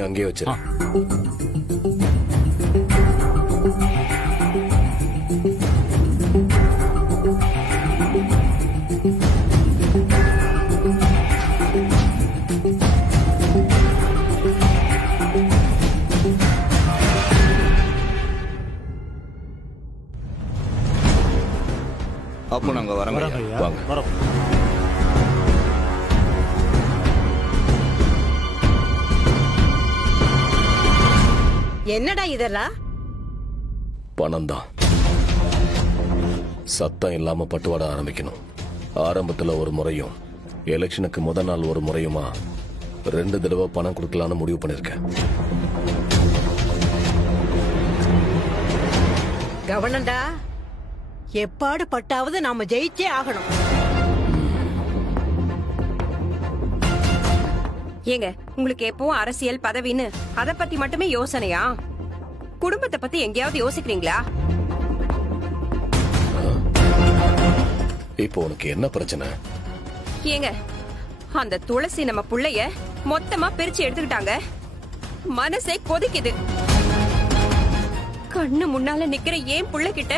எல்லாத்தையும் அங்கேயே வச்சிரு. அப்போ நாங்க வரோங்க. வாங்க. என்னடா இதெல்லாம்? பணம் தான். சத்தம் இல்லாம பட்டுவாட ஆரம்பிக்கணும். ஆரம்பத்துல ஒரு முறையும் எலெக்ஷனுக்கு முதல் நாள் ஒரு முறையுமா 2 தடவை பணம் கொடுக்கலான்னு முடிவு பண்ணிருக்கேன். கவனம்டா, எப்பாடு பட்டாவது நாம ஜெயிச்சே ஆகணும். ஏங்க, உங்களுக்கு எப்பவும் அரசியல் பதவின்னு அத பத்தி மட்டுமே யோசனையா? குடும்பத்தை பத்தி எங்கேயாவது யோசிக்கிறீங்களா? இப்போ உனக்கு என்ன பிரச்சனை? ஏங்க, அந்த துளசி நம்ம புள்ளைய மொத்தமா பிரிச்சு எடுத்துக்கிட்டாங்க. மனசே கொதிக்குது. கண்ணு முன்னால நிக்கிற ஏன் புள்ள கிட்ட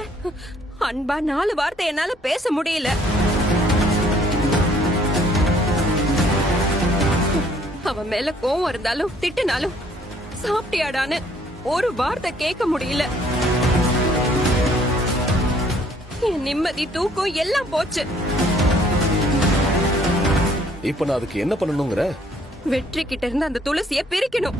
அன்பா 4 வார்த்தை என்னால பேச முடியல. அவன் மேல கோவம் இருந்தாலும் திட்டுனாலும் சாப்பிட்டியாடான்னு ஒரு வார்த்தை கேட்க முடியல. என் நிம்மதி தூக்கம் எல்லாம் போச்சு. இப்ப நான் அதுக்கு என்ன பண்ணணுங்கிற? வெற்றி கிட்ட இருந்து அந்த துளசிய பிரிக்கணும்.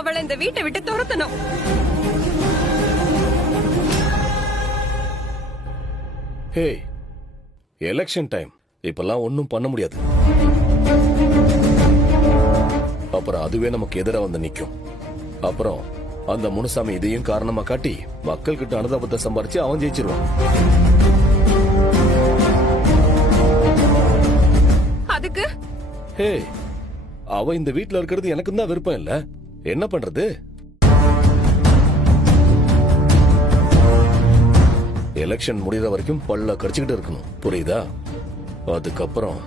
அவளை இந்த வீட்டை விட்டு துரத்தணும். ஹே, எலெக்ஷன் டைம். இப்பெல்லாம் ஒன்னும் பண்ண முடியாது. அப்புறம் அதுவே நமக்கு எதிராக வந்து நிக்கும். அப்புறம் அந்த முனுசாமி இதையும் காரணமா காட்டி மக்கள் கிட்ட அனுதாபத்தை சம்பாரிச்சு அவன் ஜெயிச்சிருவான். அதுக்கு ஹே, அவ இந்த வீட்டுல இருக்கிறது எனக்கு தான் விருப்பம் இல்ல. என்ன பண்றது? எலெக்ஷன் முடிகிற வரைக்கும் பல்ல கடிச்சுக்கிட்டு இருக்கணும், புரியுதா? அதுக்கப்புறம்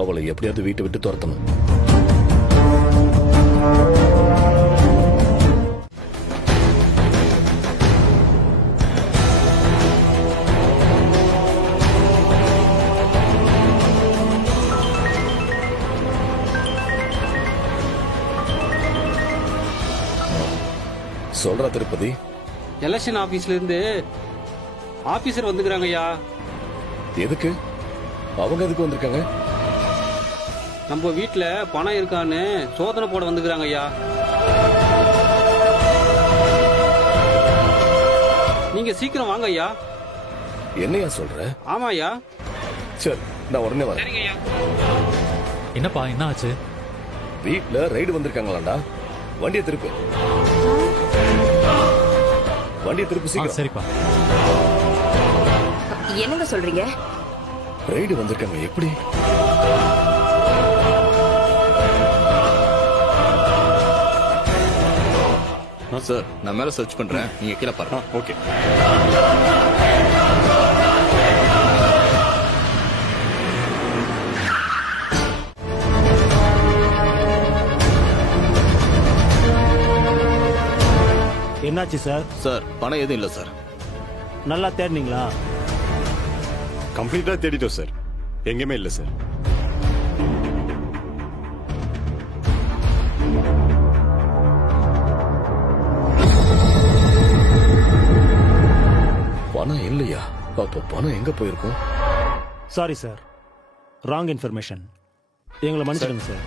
அவளை எப்படியாவது வீட்டை விட்டு துரத்தணும். சொல்ற திருப்பதி. எலெக்ஷன் ஆபீஸ்ல இருந்து ஆபீசர் வந்துக்கிறாங்க ஐயா. எதுக்கு? அவங்க எதுக்கு வந்திருக்காங்க? நம்ம வீட்டுல பணம் இருக்கான்னு சோதனை போட வந்துக்கிறாங்க ஐயா. நீங்க சீக்கிரம் வாங்க ஐயா. என்னையா சொல்ற? ஆமா ஐயா. சரி, நான் உடனே வரேன். என்னப்பா, என்ன ஆச்சு? வீட்டுல ரைடு வந்திருக்காங்களாண்டா. வண்டியை திருப்பு. வண்டியை திருப்பு சீக்கிரம். சரிப்பா. என்னங்க சொல்றீங்க? ரைடு வந்திருக்காங்க. எப்படி? சார், நான் மேல சர்ச் பண்றேன், நீங்க கீழே பாருங்க. ஓகே. என்னாச்சு சார்? சார், பணம் எதுவும் இல்ல சார். நல்லா தேடினீங்களா? கம்ப்ளீட்டா தேடிட்டோம் சார், எங்கேயுமே இல்ல சார். பணம் இல்லையா? அப்போ பணம் எங்க போயிருக்கும்? Sorry sir, wrong information. எங்களை மன்னிச்சிடுங்க சார்.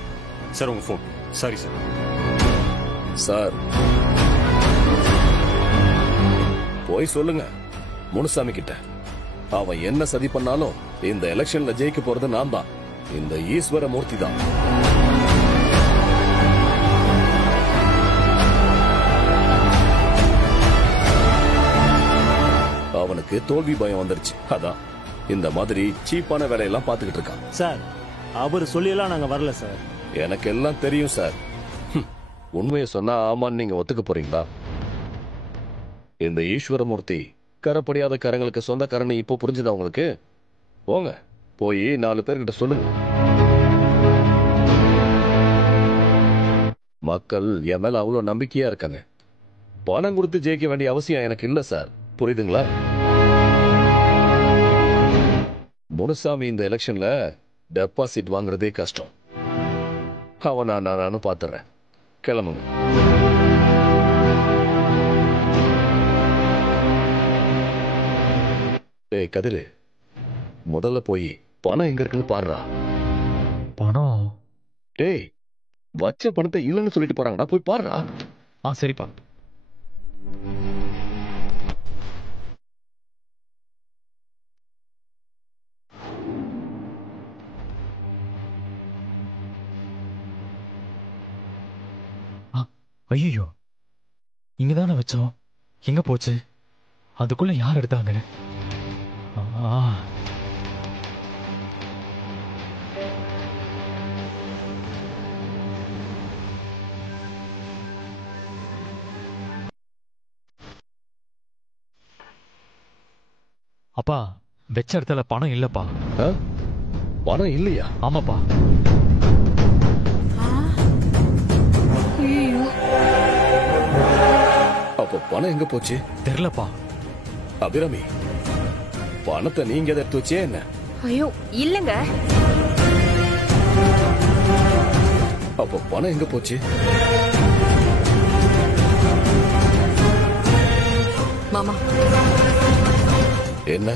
சார், உங்க போன். Sorry sir. சார், போய் சொல்லுங்க முனுசாமி கிட்ட. அவன் என்ன சதி பண்ணாலும் இந்த எலெக்ஷன்ல ஜெயிக்க போறது நான் தான். இந்த ஈஸ்வர மூர்த்தி தான். அவனுக்கு தோல்வி பயம் வந்துருச்சு. அதான் இந்த மாதிரி சீப்பான வேலையெல்லாம் பாத்துக்கிட்டு இருக்கான். சார், அவர் சொல்லியெல்லாம் நாங்க வரல சார். எனக்கு எல்லாம் தெரியும் சார். உண்மையை சொன்னா ஆமான்னு நீங்க ஒத்துக்க போறீங்களா? இந்த ஈஸ்வரமூர்த்தி கரப்படியாத கரங்களுக்கு சொந்தக்காரன்னு இப்போ புரிஞ்சுதா உங்களுக்கு? போங்க, போய் 4 பேர்கிட்ட சொல்லுங்க. மக்கள் என் மேல அவ்வளவு நம்பிக்கையா இருக்காங்க. பணம் கொடுத்து ஜெயிக்க வேண்டிய அவசியம் எனக்கு இல்ல சார், புரியுதுங்களா? முனுசாமி இந்த எலெக்ஷன்ல டெபாசிட் வாங்குறதே கஷ்டம். அவன் நானும் பாத்துறேன். கிளம்புங்க. டேய் கதிரு, முதல்ல போய் பணம் எங்க இருக்குன்னு பாருடா. பணம்? டேய், வச்ச பணத்தை இல்லைன்னு சொல்லிட்டு போறாங்கடா, போய் பாருடா. சரிப்பா. ஐயோ, இங்கதானே வச்சோம். எங்க போச்சு? அதுக்குள்ள யார் எடுத்தாங்க? அப்பா, வெச்ச இடத்துல பணம் இல்லப்பா. பணம் இல்லையா? ஆமாப்பா. அப்போ பணம் எங்க போச்சு? தெரியலப்பா. அபிராமி, பணத்தை நீங்க எடுத்து வச்சே என்ன? ஐயோ இல்லங்க. அப்போ பணம் எங்க போச்சு? மாமா, என்ன